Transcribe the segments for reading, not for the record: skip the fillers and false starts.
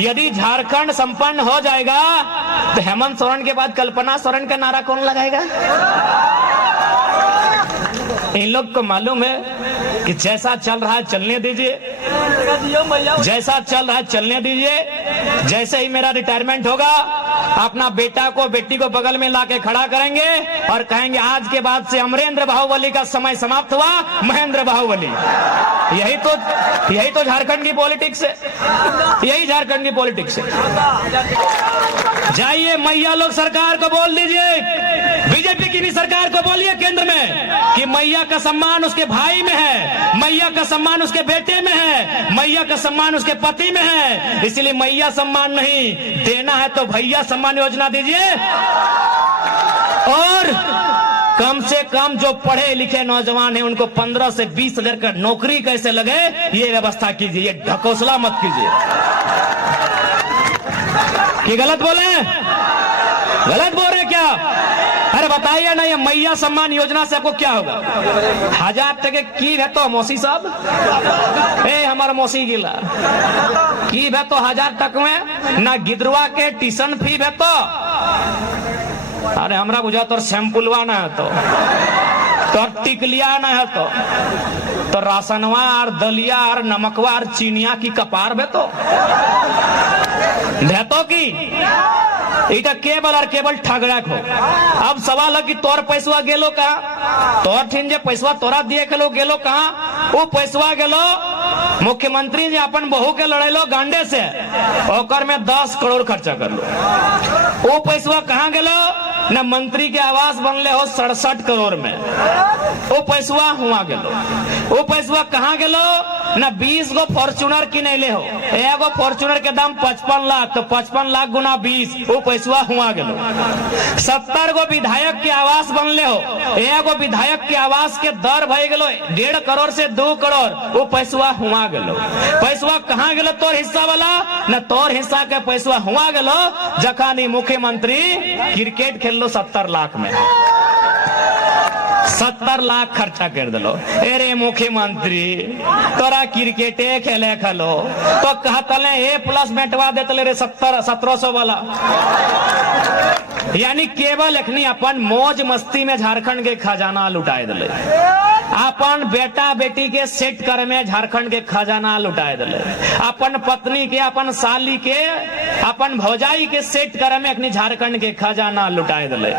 यदि झारखंड संपन्न हो जाएगा तो हेमंत सोरेन के बाद कल्पना सोरेन का नारा कौन लगाएगा? इन लोग को मालूम है कि जैसा चल रहा है चलने दीजिए, जैसा चल रहा है चलने दीजिए। जैसे ही मेरा रिटायरमेंट होगा अपना बेटा को बेटी को बगल में लाके खड़ा करेंगे और कहेंगे आज के बाद से अमरेंद्र बाहुबली का समय समाप्त हुआ, महेंद्र बाहुबली। यही तो झारखंड की पॉलिटिक्स है, यही झारखंड की पॉलिटिक्स है। जाइए मैया लोग सरकार को बोल दीजिए, बीजेपी की भी सरकार को बोलिए केंद्र में कि मैया का सम्मान उसके भाई में है, मैया का सम्मान उसके बेटे में है, मैया का सम्मान उसके पति में है। इसलिए मैया सम्मान नहीं देना है तो भैया सम्मान योजना दीजिए। और कम से कम जो पढ़े लिखे नौजवान हैं उनको 15 से 20 हजार का नौकरी कैसे लगे ये व्यवस्था कीजिए, ये ढकोसला मत कीजिए। कि गलत बोले? गलत बोल रहे क्या? अरे बताइए ना, ये मैया सम्मान योजना से आपको क्या होगा? 1000 टके की है तो मौसी साहब हमारा मौसी गिला की है तो 1000 तक में ना गिदरवा के ट्यूशन फी है तो अरे हमरा बुझा तो सैंपलवा ना है तो टिकलिया ना है तो राशनवा और दलिया और नमकवा और चीनिया की कपार बे तो की इटा केबल और केबल ठगड़ा को। अब सवाल है कि तोर पैसवा गेलो कहा, तोर ठिन जे पैसवा तोरा दिए के लोग गेलो कहा? वो पैसवा गेलो मुख्यमंत्री जी अपन बहू के लड़ेलो गांडे से, ओकर में 10 करोड़ खर्चा कर लो। वो पैसवा कहाँ गेलो? न मंत्री के आवास बनले हो 67 करोड़ में, वो पैसवा हुआ गेलो। वो पैसवा कहाँ गेलो? न 20 गो फॉर्चूनर किनेले हो, एगो फॉर्चूनर के दाम 55 लाख, तो 55 लाख गुना 20 वो पैसवा हुआ गेलो। 70 गो विधायक के आवास बनले हो, एगो विधायक के आवास के दर भय गेलो 1.5 करोड़ से 2 करोड़, वो पैसवा हुआ गेलो। पैसवा कहाँ गेलो? तोर हिस्सा वाला न तोर हिस्सा के पैसवा हुआ गेलो जखानी मुख्यमंत्री क्रिकेट खेल लो 70 लाख में, 70 लाख खर्चा कर दिलो। अरे मुख्यमंत्री तोरा क्रिकेटे खेले खलो तो कहतले A+ बैठवा देतले रे 1700 वाला। यानी केवल एखनी अपन मौज मस्ती में झारखंड के खजाना लुटाए दिले, अपन बेटा बेटी के सेट करे में झारखंड के खजाना लुटाए दिले, अपन पत्नी के अपन साली के अपन भौजाई के सेट करे में एखनी झारखंड के खजाना लुटाए दिले,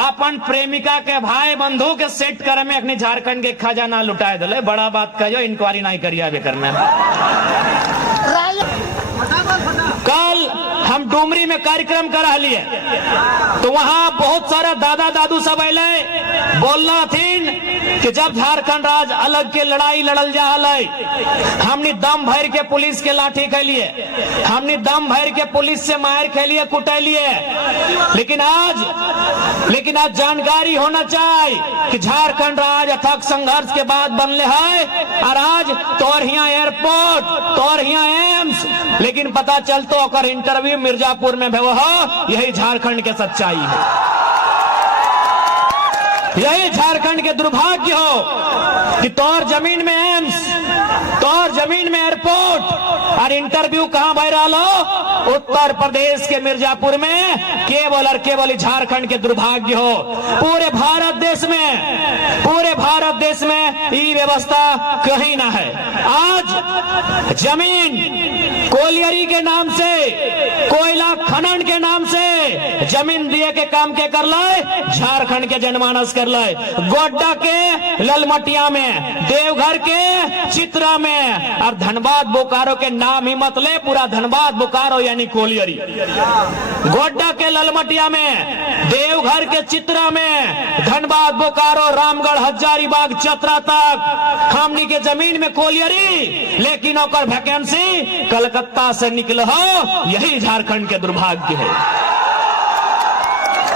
अपन प्रेमिका के भाई बंधु के सेट करे में एखनी झारखंड के खजाना लुटाए दिले। बड़ा बात कहियो, इंक्वायरी नहीं करिया बेकर में। कल हम डुमरी में कार्यक्रम करा लिए तो वहां बहुत सारा दादा दादू सब अले बोलना थीन कि जब झारखंड राज्य अलग के लड़ाई लड़ल जा हमने दम भर के पुलिस के लाठी खेलिए, हमने दम भर के पुलिस से मार खेलिए कुटलिए, लेकिन आज जानकारी होना चाहिए कि झारखंड राज्य अथक संघर्ष के बाद बनले है और आज तोर हिया एयरपोर्ट तोर हिया एम्स, लेकिन पता चलतो अकर इंटरव्यू मिर्जापुर में भेव हो। यही झारखंड के सच्चाई है, यही झारखंड के दुर्भाग्य हो कि तोर जमीन में एम्स, तोर जमीन में एयरपोर्ट और इंटरव्यू कहां भय रहा हो? उत्तर प्रदेश के मिर्जापुर में। केवल झारखंड के दुर्भाग्य हो। पूरे भारत देश में ये व्यवस्था कहीं ना है। आज जमीन कोलियरी के नाम से, कोयला खनन के नाम से जमीन दिए के काम के कर लाए झारखंड के जनमानस कर लाए। गोड्डा के ललमटिया में, देवघर के चित्रा में और धनबाद बोकारो के नाम ही मत ले, पूरा धनबाद बोकारो यानी कोलियरी। गोड्डा के ललमटिया में, देवघर के चित्रा में, धनबाद बोकारो रामगढ़ हजारीबाग चतरा तक हमनी के जमीन में कोलियरी, लेकिन ओकर वैकेंसी कलकत्ता से निकल हो। यही झारखंड के दुर्भाग्य है।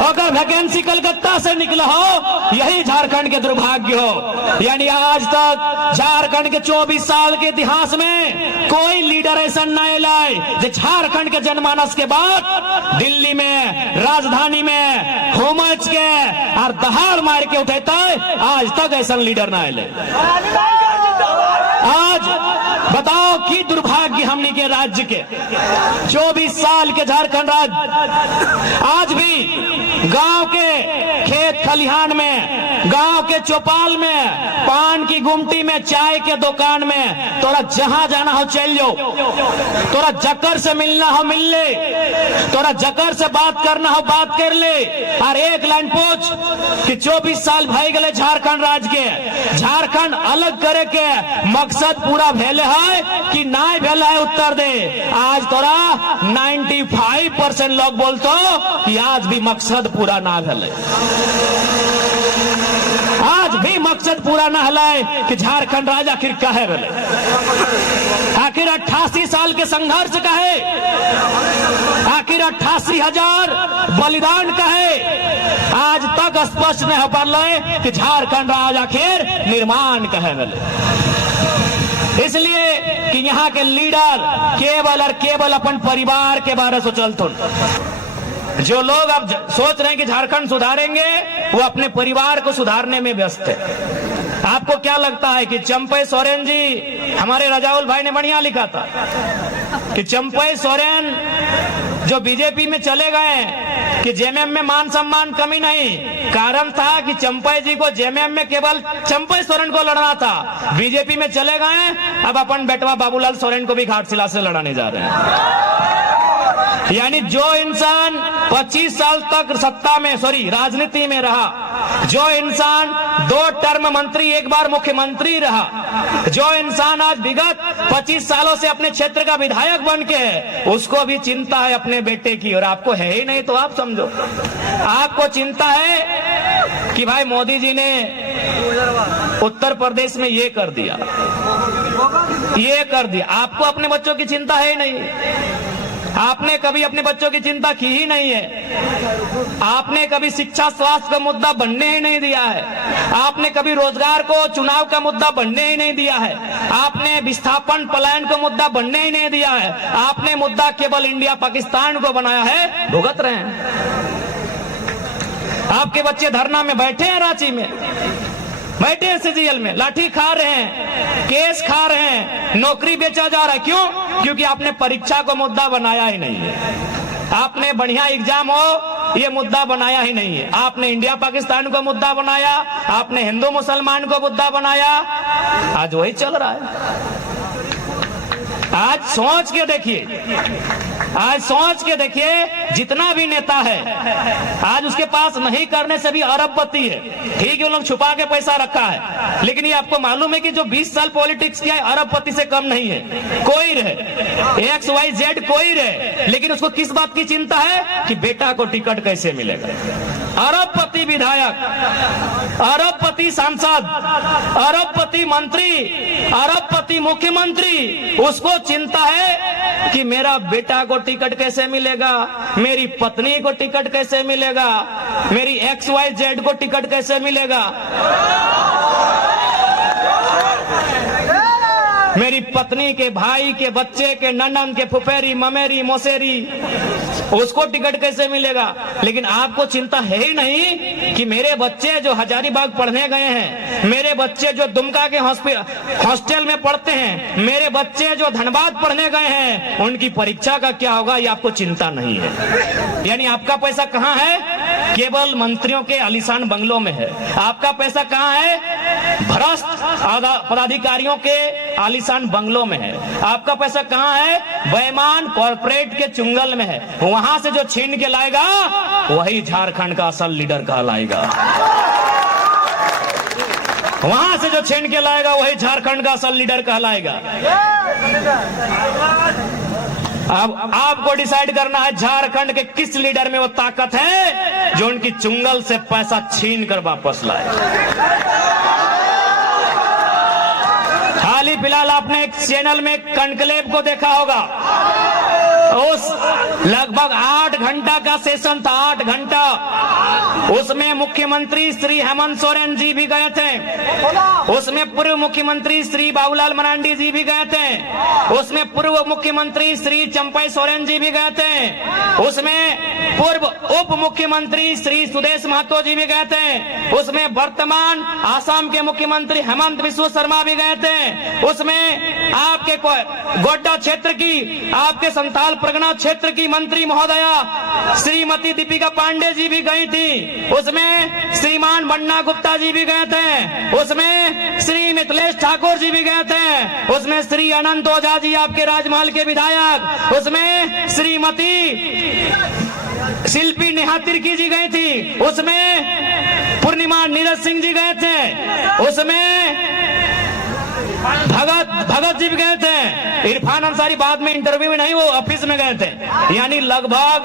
अगर वैकेंसी कलकत्ता से निकला हो, यही झारखंड के दुर्भाग्य हो। यानी आज तक झारखंड के 24 साल के इतिहास में कोई लीडर ऐसा नहीं लाए जो झारखंड के जनमानस के बाद दिल्ली में, राजधानी में हुमच के और दहाड़ मार के उठेता है। आज तक ऐसा लीडर ना आए। आज बताओ कि दुर्भाग्य हमने के राज्य के 24 साल के झारखंड राज्य आज भी गांव के खेत खलिहान में, गांव के चौपाल में, पान की गुमटी में, चाय के दुकान में, तोरा जहां जाना हो चल जाओ, तोरा जकर से मिलना हो मिल ले, तोरा जकर से बात करना हो बात कर ले। और एक लाइन पूछ कि 24 साल भाई गए झारखंड राज्य के, झारखंड अलग करे के मकसद पूरा भेले है कि नहीं भेले है, उत्तर दे। आज तोरा 95% लोग बोलतो कि आज भी मकसद पूरा ना भेले, आज भी मकसद पूरा ना हलाए कि झारखंड राज्य आखिर काहे भेले, आखिर 88 साल के संघर्ष काहे, आखिर 88,000 बलिदान काहे, आज तक स्पष्ट नहीं हो पाले कि झारखंड राज्य आखिर निर्माण काहे भेले। इसलिए कि यहाँ के लीडर केवल और केवल अपन परिवार के बारे में सोचलथुन। जो लोग अब सोच रहे हैं कि झारखंड सुधारेंगे, वो अपने परिवार को सुधारने में व्यस्त है। आपको क्या लगता है कि चंपई सोरेन जी, हमारे रजाउल भाई ने बढ़िया लिखा था कि चंपई सोरेन जो बीजेपी में चले गए कि जेएमएम में मान सम्मान कमी नहीं, कारण था कि चंपई जी को जेएमएम में केवल चंपई सोरेन को लड़ना था, बीजेपी में चले गए, अब अपन बेटवा बाबूलाल सोरेन को भी घाटशिला से लड़ाने जा रहे हैं। यानी जो इंसान 25 साल तक सत्ता में राजनीति में रहा, जो इंसान 2 टर्म मंत्री 1 बार मुख्यमंत्री रहा, जो इंसान आज विगत 25 सालों से अपने क्षेत्र का विधायक बन के है, उसको भी चिंता है अपने बेटे की, और आपको है ही नहीं तो आप समझो। आपको चिंता है कि भाई मोदी जी ने उत्तर प्रदेश में ये कर दिया, ये कर दिया, आपको अपने बच्चों की चिंता है ही नहीं। आपने कभी अपने बच्चों की चिंता की ही नहीं है, आपने कभी शिक्षा स्वास्थ्य का मुद्दा बनने ही नहीं दिया है, आपने कभी रोजगार को चुनाव का मुद्दा बनने ही नहीं दिया है, आपने विस्थापन पलायन का मुद्दा बनने ही नहीं दिया है, आपने मुद्दा केवल इंडिया पाकिस्तान को बनाया है, भुगत रहे हैं। आपके बच्चे धरना में बैठे हैं, रांची में बैठे हैं, सीजीएल में लाठी खा रहे हैं, केस खा रहे हैं, नौकरी बेचा जा रहा है। क्यों? क्योंकि आपने परीक्षा को मुद्दा बनाया ही नहीं है, आपने बढ़िया एग्जाम हो ये मुद्दा बनाया ही नहीं है, आपने इंडिया पाकिस्तान को मुद्दा बनाया, आपने हिंदू मुसलमान को मुद्दा बनाया, आज वही चल रहा है। आज सोच के देखिए, आज सोच के देखिए, जितना भी नेता है आज उसके पास नहीं करने से भी अरबपति है। ठीक है, वो लोग छुपा के पैसा रखा है, लेकिन ये आपको मालूम है कि जो 20 साल पॉलिटिक्स किया है, अरबपति से कम नहीं है। कोई रहे XYZ कोई रहे, लेकिन उसको किस बात की चिंता है कि बेटा को टिकट कैसे मिलेगा। अरबपति विधायक, अरबपति सांसद, अरबपति मंत्री, अरबपति मुख्यमंत्री, उसको चिंता है कि मेरा बेटा को टिकट कैसे मिलेगा, मेरी पत्नी को टिकट कैसे मिलेगा, मेरी XYZ को टिकट कैसे मिलेगा, मेरी पत्नी के भाई के बच्चे के ननन के फुफेरी ममेरी मौसेरी, उसको टिकट कैसे मिलेगा। लेकिन आपको चिंता है ही नहीं कि मेरे बच्चे जो हजारीबाग पढ़ने गए हैं, मेरे बच्चे जो दुमका के हॉस्टल में पढ़ते हैं, मेरे बच्चे जो धनबाद पढ़ने गए हैं, उनकी परीक्षा का क्या होगा, ये आपको चिंता नहीं है। यानी आपका पैसा कहाँ है? केवल मंत्रियों के आलीशान बंगलों में है। आपका पैसा कहाँ है? भ्रष्ट पदाधिकारियों के आलीशान बंगलों में है। आपका पैसा कहाँ है? बेईमान कॉर्पोरेट के चुंगल में है। वहां से जो छीन के लाएगा वही झारखंड का असल लीडर कहलाएगा। वहां से जो छीन के लाएगा वही झारखंड का असल लीडर कहलाएगा। अब आपको डिसाइड करना है झारखंड के किस लीडर में वो ताकत है जो उनकी चुंगल से पैसा छीन कर वापस लाए। हाल ही फिलहाल आपने एक चैनल में कनक्लेव को देखा होगा। उस लगभग 8 घंटा का सेशन था, 8 घंटा। उसमें मुख्यमंत्री श्री हेमंत सोरेन जी भी गए थे, उसमें पूर्व मुख्यमंत्री श्री बाबूलाल मरांडी जी भी गए थे, उसमें पूर्व मुख्यमंत्री श्री चंपई सोरेन जी भी गए थे, उसमें पूर्व उप मुख्यमंत्री श्री सुदेश महतो जी भी गए थे, उसमें वर्तमान आसाम के मुख्यमंत्री हेमंत बिस्व शर्मा भी गए थे, उसमें आपके गोड्डा क्षेत्र की, आपके संथाल परगना क्षेत्र की मंत्री महोदया श्रीमती दीपिका पांडे जी भी गई थी, उसमें श्रीमान बन्ना गुप्ता जी भी गए थे, उसमें श्री मिथिलेश ठाकुर जी भी गए थे, उसमें श्री अनंत ओझा जी आपके राजमहल के विधायक, उसमें श्रीमती शिल्पी नेहा तिर्की जी गई थी, उसमें पूर्णिमा नीरज सिंह जी गए थे, उसमें भगत जी भी गए थे, इरफान अंसारी बाद में इंटरव्यू में नहीं, वो ऑफिस में गए थे। यानी लगभग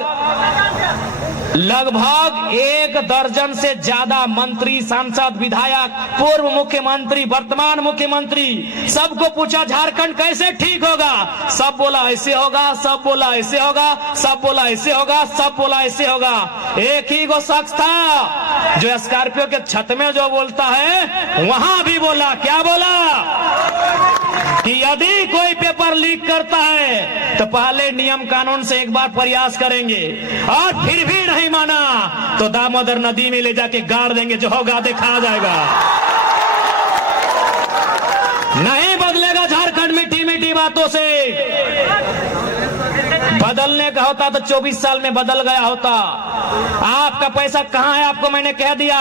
1 दर्जन से ज्यादा मंत्री, सांसद, विधायक, पूर्व मुख्यमंत्री, वर्तमान मुख्यमंत्री, सबको पूछा झारखंड कैसे ठीक होगा। सब बोला ऐसे होगा, सब बोला ऐसे होगा, सब बोला ऐसे होगा, सब बोला ऐसे होगा। एक ही वो शख्स था जो स्कॉर्पियो के छत में जो बोलता है वहां भी बोला, क्या बोला कि यदि कोई पेपर लीक करता है तो पहले नियम कानून से एक बार प्रयास करेंगे, और फिर भी नहीं माना तो दामोदर नदी में ले जाके गाड़ देंगे, जो होगा देखा जाएगा। नहीं बदलेगा झारखंड मीठी मीठी बातों से। बदलने का होता तो 24 साल में बदल गया होता। आपका पैसा कहां है आपको मैंने कह दिया।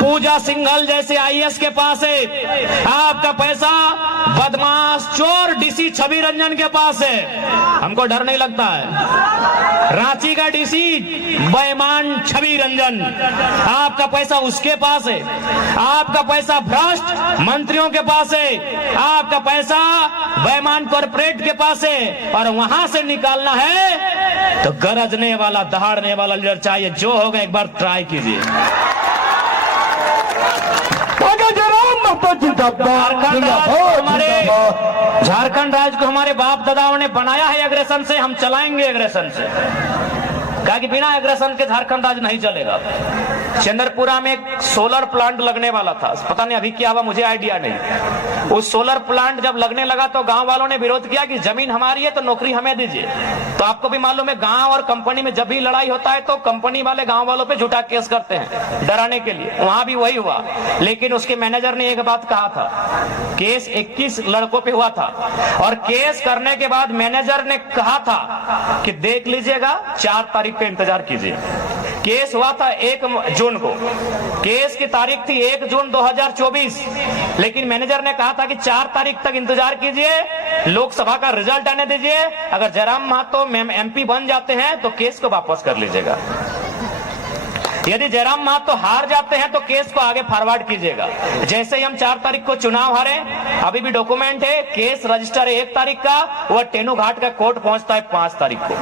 पूजा सिंघल जैसे आईएएस के पास है, आपका पैसा बदमाश चोर डीसी छवि रंजन के पास है। हमको डर नहीं लगता है। रांची का डीसी बेईमान छवि रंजन, आपका पैसा उसके पास है। आपका पैसा भ्रष्ट मंत्रियों के पास है, आपका पैसा बेईमान कॉर्पोरेट के पास है। और वहां से निकालना है तो गरजने वाला, दहाड़ने वाला लीडर चाहिए। जो होगा एक बार ट्राई कीजिए। झारखंड राज्य को हमारे बाप दादाओं ने बनाया है एग्रेशन से, हम चलाएंगे एग्रेशन से। कहा कि बिना एग्रेशन के झारखंड राज्य नहीं चलेगा। चंद्रपुरा में एक सोलर प्लांट लगने वाला था, पता नहीं अभी क्या हुआ, मुझे आइडिया नहीं। उस सोलर प्लांट जब लगने लगा तो गांव वालों ने विरोध किया कि जमीन हमारी है तो नौकरी हमें दीजिए। तो आपको भी मालूम है गांव और कंपनी में जब भी लड़ाई होता है तो कंपनी वाले गांव वालों पे झूठा केस करते हैं डराने के लिए। वहां भी वही हुआ, लेकिन उसके मैनेजर ने एक बात कहा था, केस 21 लड़कों पे हुआ था और केस करने के बाद मैनेजर ने कहा था कि देख लीजिएगा 4 तारीख का इंतजार कीजिए। केस हुआ था 1 जून को, केस की तारीख थी 1 जून 2024, लेकिन मैनेजर ने कहा था कि 4 तारीख तक इंतजार कीजिए, लोकसभा का रिजल्ट आने दीजिए, अगर जयराम महतो एमपी बन जाते हैं तो केस को वापस कर लीजिएगा, यदि जयराम महतो हार जाते हैं तो केस को आगे फॉरवर्ड कीजिएगा। जैसे ही हम 4 तारीख को चुनाव हारे, अभी भी डॉक्यूमेंट है, केस रजिस्टर है 1 तारीख का, वह टेनू घाट का कोर्ट पहुंचता है 5 तारीख को।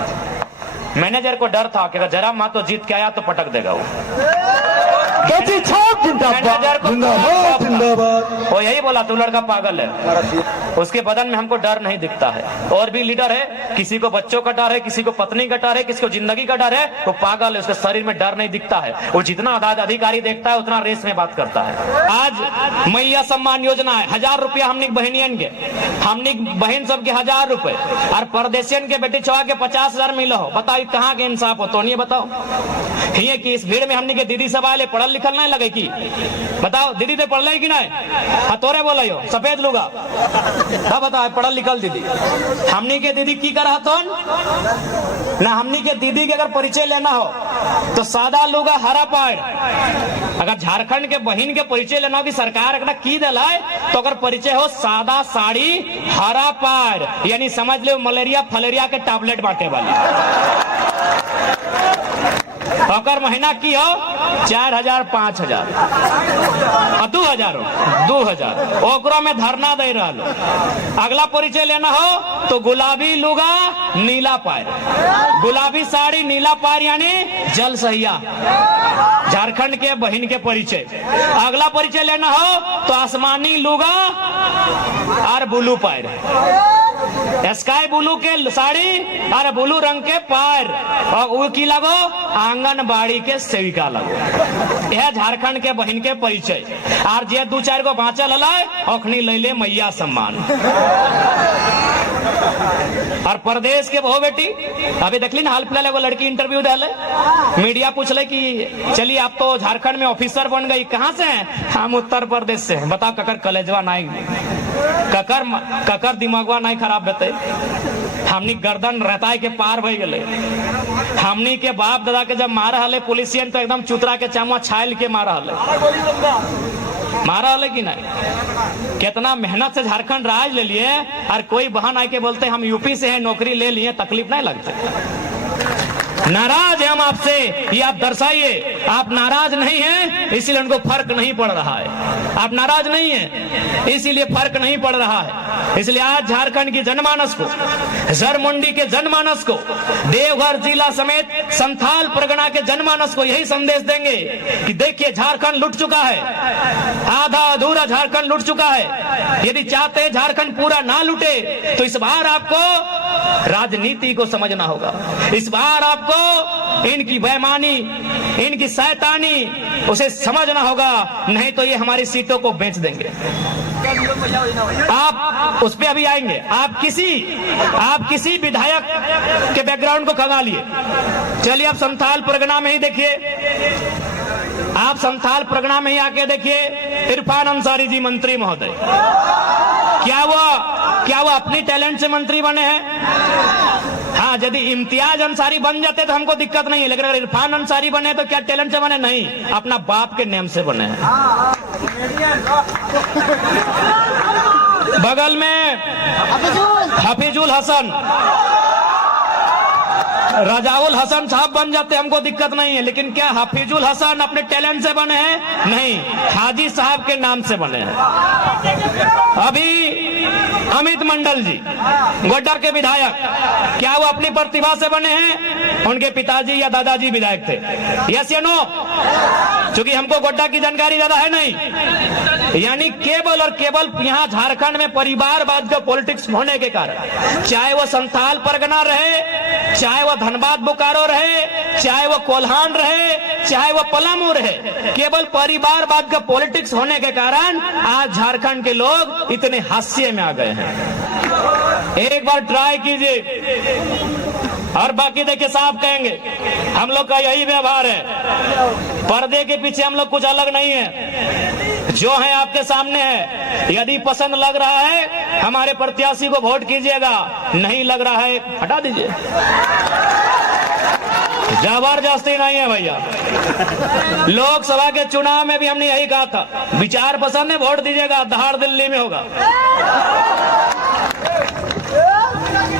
मैनेजर को डर था कि अगर जयराम महतो जीत के आया तो पटक देगा वो। मैनेजर को वो यही बोला, तू लड़का पागल है। उसके बदन में हमको डर नहीं दिखता है। और भी लीडर है, किसी को बच्चों का डर है, किसी को पत्नी का डर है, किसी को जिंदगी का डर है, वो पागल है, उसके शरीर में डर नहीं दिखता है। वो जितना अधिकारी देखता है उतना रेस में बात करता है। आज मैया सम्मान योजना है, 1000 रुपया हमने बहनियन के, हमने बहन सबके 1000 रुपए, और परदेशियन के बेटी छुआ के 50,000 मिला हो। बताओ कहाँ के इंसाफ हो? तो नहीं बताओ। ये कि इस भीड़ में हमने के दीदी सब आए, पढ़ल लिखल नहीं लगे की? बताओ दीदी तो पढ़ कि नहीं? हतोरे बोला हो सफेद लुगा, हाँ बताओ पढ़ल लिखल दीदी। हमनी के दीदी की कर ना, हमनी के दीदी के अगर परिचय लेना हो तो सादा लुगा हरा पैर। अगर झारखंड के बहन के परिचय लेना हो कि सरकार एकरा की दिलाए, तो अगर परिचय हो सादा साड़ी हरा पैर, यानी समझ लो मलेरिया फलेरिया के टैबलेट बांटे वाली। अगर महीना की हो 4000 5000 2000 ओकरो में धरना दे रहा लो। अगला परिचय लेना हो तो गुलाबी लुगा नीला पैर, गुलाबी साड़ी नीला पैर, यानी जल सहिया झारखंड के बहन के परिचय। अगला परिचय लेना हो तो आसमानी लुगा और ब्लू पैर। स्काई ब्लू के साड़ी और ब्लू रंग के पैर और वो की लगो आंगनबाड़ी के सेविका लगो। यह झारखंड के बहन के परिचय। और जे 2-4 गो बाँचल हलाय अखनी ले ले मैया सम्मान। और प्रदेश के बहु बेटी अभी देखली ना, हाल फिलहाल एगो लड़की इंटरव्यू दिले, मीडिया पूछले कि चलिए आप तो झारखंड में ऑफिसर बन गई, कहाँ से हैं? हम उत्तर प्रदेश से हैं। बताओ ककर कलेजवा नहीं, ककर दिमागवा नहीं खराब रहते। हमनी गर्दन रहता के पार भई गए। हमनी के बाप दादा के जब मारा हले पुलिसियन तो एकदम चुतरा के चामुआ छायल के मारा हले कि नहीं। कितना मेहनत से झारखंड राज ले लिए और कोई बहन आके बोलते हम यूपी से हैं, नौकरी ले लिए, तकलीफ नहीं लगते। नाराज है हम आपसे, ये आप दर्शाइए। आप नाराज नहीं हैं इसीलिए उनको फर्क नहीं पड़ रहा है। आप नाराज नहीं हैं इसीलिए फर्क नहीं पड़ रहा है। इसलिए आज झारखंड की जनमानस को, जरमुंडी के जनमानस को, देवघर जिला समेत संथाल परगना के जनमानस को यही संदेश देंगे कि देखिए झारखंड लुट चुका है, आधा अधूरा झारखंड लुट चुका है। यदि चाहते हैं झारखंड पूरा ना लुटे तो इस बार आपको राजनीति को समझना होगा। इस बार आपको इनकी बेईमानी, इनकी शैतानी उसे समझना होगा, नहीं तो ये हमारी सीटों को बेच देंगे। आप उस पे अभी आएंगे। आप किसी विधायक के बैकग्राउंड को खंगा लिए। चलिए आप संथाल परगना में ही देखिए, आप संथाल परगना में ही आके देखिए इरफान अंसारी जी मंत्री महोदय, क्या वो अपनी टैलेंट से मंत्री बने हैं? हाँ, यदि इम्तियाज अंसारी बन जाते तो हमको दिक्कत नहीं है, लेकिन अगर इरफान अंसारी बने तो क्या टैलेंट से बने? नहीं, अपना बाप के नेम से बने हैं। बगल में हफीजुल हसन, रजाउल हसन साहब बन जाते हमको दिक्कत नहीं है, लेकिन क्या हफीजुल हसन अपने टैलेंट से बने हैं? नहीं, हाजी साहब के नाम से बने हैं। अभी अमित मंडल जी गोड्डा के विधायक, क्या वो अपनी प्रतिभा से बने हैं? उनके पिताजी या दादाजी विधायक थे। यस या नो? क्योंकि हमको गोड्डा की जानकारी ज्यादा है नहीं। यानी केवल और केवल यहाँ झारखंड में परिवारवाद का पॉलिटिक्स होने के कारण, चाहे वो संथाल परगना रहे, चाहे वो धनबाद बोकारो रहे, चाहे वो कोल्हान रहे, चाहे वो पलामू रहे, केवल परिवारवाद का पॉलिटिक्स होने के कारण आज झारखंड के लोग इतने हास्य में आ गए हैं। एक बार ट्राई कीजिए और बाकी देखिए साहब कहेंगे हम लोग का यही व्यवहार है। पर्दे के पीछे हम लोग कुछ अलग नहीं है, जो है आपके सामने है। यदि पसंद लग रहा है हमारे प्रत्याशी को वोट कीजिएगा, नहीं लग रहा है हटा दीजिए। जबरदस्ती नहीं है भैया। लोकसभा के चुनाव में भी हमने यही कहा था, विचार पसंद है वोट दीजिएगा, दहाड़ दिल्ली में होगा।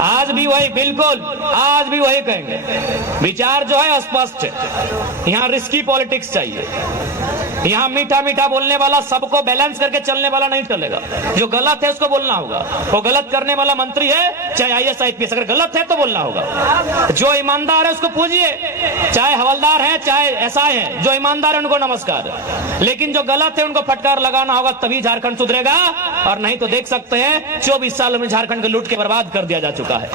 आज भी वही, बिल्कुल आज भी वही कहेंगे। विचार जो है स्पष्ट है, यहाँ रिस्की पॉलिटिक्स चाहिए। यहाँ मीठा मीठा बोलने वाला, सबको बैलेंस करके चलने वाला नहीं चलेगा। जो गलत है उसको बोलना होगा। वो गलत करने वाला मंत्री है चाहे IAS IPS, अगर गलत है तो बोलना होगा। जो ईमानदार है उसको पूजिए, चाहे हवलदार है चाहे SI है, जो ईमानदार है उनको नमस्कार। लेकिन जो गलत है उनको फटकार लगाना होगा, तभी झारखंड सुधरेगा। और नहीं तो देख सकते हैं 24 साल में झारखंड को लूट के बर्बाद कर दिया जा चुका है।